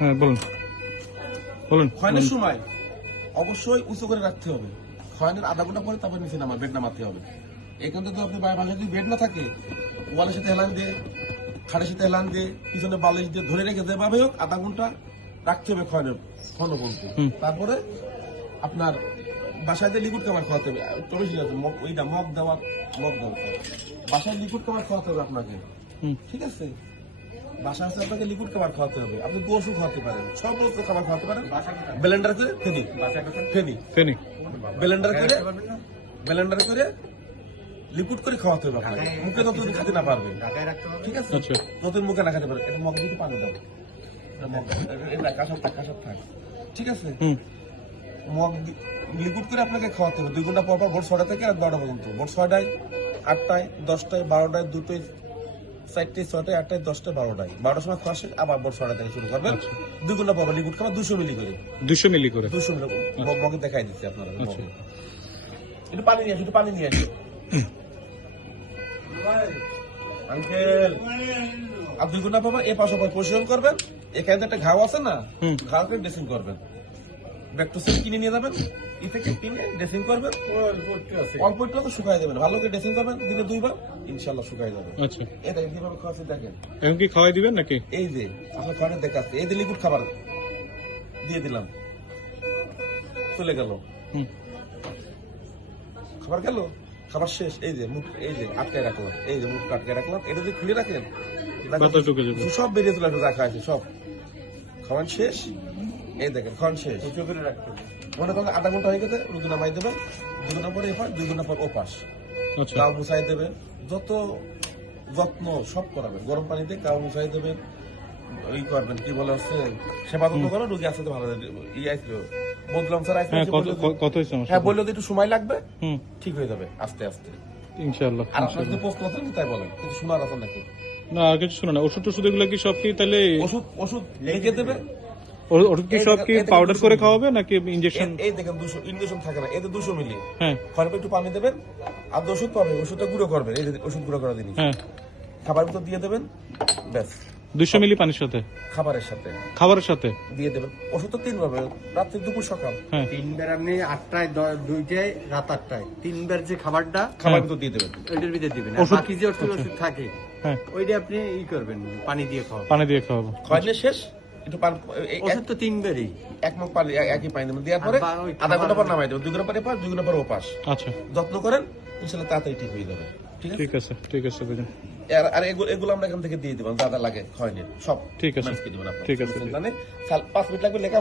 হ্যাঁ বলুন বলুন। খয়নের সময় অবশ্যই উঁচু করে রাখতে হবে। খয়নের আধা ঘন্টা পরে তারপর নিচে নামা বেড নামাতে হবে। এখান থেকে আপনি বাসায় যদি বেড না থাকে, ওয়ালের সাথে হেলান দিয়ে, খাটের সাথে হেলান দিয়ে, পিছনে বালিশ দিয়ে ধরে রেখে যেভাবে হোক আধা ঘন্টা রাখতে হবে খয়নের ঘন বলতে। তারপরে আপনার বাসায় যে লিকুইড খাবার খাওয়াতে হবে, ওইটা মগ দেওয়া বাসায় লিকুইড খাবার খাওয়াতে হবে আপনাকে, ঠিক আছে? বাসা আসলে আপনাকে লিকুইড খাবার খাওয়াতে হবে। আপনি গোসু খাওয়াতে পারেন, সব বস্তু খাবার খাওয়াতে পারেন। ব্লেন্ডার করে ফেনি ব্লেন্ডার করে লিকুইড করে খাওয়াতে হবে আপনাকে। মুখে যতদিন খেতে না পারবে, ঠিক আছে? যতদিন মুখে না খেতে পারবে, এটা মগ দিয়ে পানি দাও, কাঁসার থাক, ঠিক আছে? মগ লিকুইড করে আপনাকে খাওয়াতে হবে 2 ঘন্টা পর পর, ভোর 6টা থেকে রাত 12টা পর্যন্ত। ভোর 6টায়, 8টায়, 10টায়, 12টায়, 2টায়, 4টায়, 6টায়, 8টায়, 10টায়, 12টায়। 12টার সময় খাওয়া শেষ, আবার ভোর 6টা থেকে শুরু করবেন। 2 ঘন্টা পর লিকুইড খাবার 200 মিলি করে 200 মিলি মগে দেখাই দিচ্ছি আপনারা। একটু পানি নিয়ে আসি আঙ্কেল। আর 2 ঘন্টা পর এ পাশে পরিশোধন করবেন। এখানে একটা ঘাও আছে না, ঘাও করে ড্রেসিং করবেন। ব্যাকটোসিল কিনে নিয়ে যাবেন, ইফেক্টিভ কিনে ড্রেসিং করবেন। অল্প একটু তো শুকাই দেবেন, ভালো করে ড্রেসিং করবেন, দিনে 2 বার ইনশাআল্লাহ শুকাই যাবে। আচ্ছা, এটা কিভাবে খাওয়াচ্ছি দেখেন। এখন কি খাওয়াই দিবেন নাকি? এই যে আপনার খাওয়াটা দেখাচ্ছে, এই যে লিকুইড খাবার দিয়ে দিলাম, চলে গেল খাবার, খাবার শেষ। এই যে মুখ, এই যে আটকায় রাখলাম, এই যে মুখটা আটকায় রাখলাম। এটা যদি খুলে রাখেন সব বেরিয়ে চলে আসবে, রাখা আছে সব। খাওয়ান শেষ, এই দেখেন খাওয়ান শেষ। মনে করেন আধা ঘন্টা হয়ে গেছে, রুদু নামাই দেবেন। 2 ঘন্টা পরে এপাশ, 2 ঘন্টা পর ওপাশ। কাউ মুছাই দেবেন, যত যত্ন সব করাবেন। গরম পানিতে কাউ মুছাই দেবেন, ওই করবেন, কি বলে হচ্ছে সেবা যত্ন করো, রুগী আসতে ভালো বদলাম স্যার। হ্যাঁ, বললো একটু সময় লাগবে, ঠিক হয়ে যাবে আস্তে আস্তে ইনশাআল্লাহ। আর আপনার যদি প্রশ্ন আছে তাই বলেন, কিছু শোনার আছে নাকি? না, আর কিছু শোনা না। ওষুধ এগুলো কি সব কি তাহলে ওষুধ লিখে দেবে? ওষুধ কি সব কি পাউডার করে খাওয়াবে নাকি ইনজেকশন? এই দেখেন 200 ইনজেকশন থাকে না, এতে 200 মিলি। হ্যাঁ, খরপে একটু পানি দেবেন, আর ওষুধ পাবেন, ওষুধটা গুঁড়ো করবেন। এই যে ওষুধ গুঁড়ো করা জিনিস, হ্যাঁ, খাবার ভিতর দিয়ে দেবেন, ব্যাস। 200 মিলি পানির সাথে, খাবারের সাথে দিয়ে দেবেন। ওষুধ তো 3 বার, রাত্রে, দুপুর, সকাল। 3 বার আপনি 8টায়, 2টায়, রাত 8টায় 3 বার যে খাবারটা খাবার ভিতর দিয়ে দেবেন, ওইটার ভিতরে দিবেন। আর বাকি যে ওষুধ থাকে, ওইটা আপনি করবেন, পানি দিয়ে খাওয়াবো। খাওয়ানো শেষ, একটু ওষুধ তো 3 বারই, এক মগ পানি, একই পানি দেবেন। দেওয়ার পরে আধা ঘন্টা পর নামাই দেবেন। 2 ঘন্টা পরে 2 ঘন্টা পর ওপাশ। আচ্ছা, যত্ন করেন, ইনশাআল্লাহ তাড়াতাড়ি ঠিক হয়ে যাবে। ঠিক আছে বুঝুন। আর এগুলো আমরা এখান থেকে দিয়ে দেবেন, যা যা লাগে খয়নি সব। ঠিক আছে, 5 মিনিট লাগবে লেখা।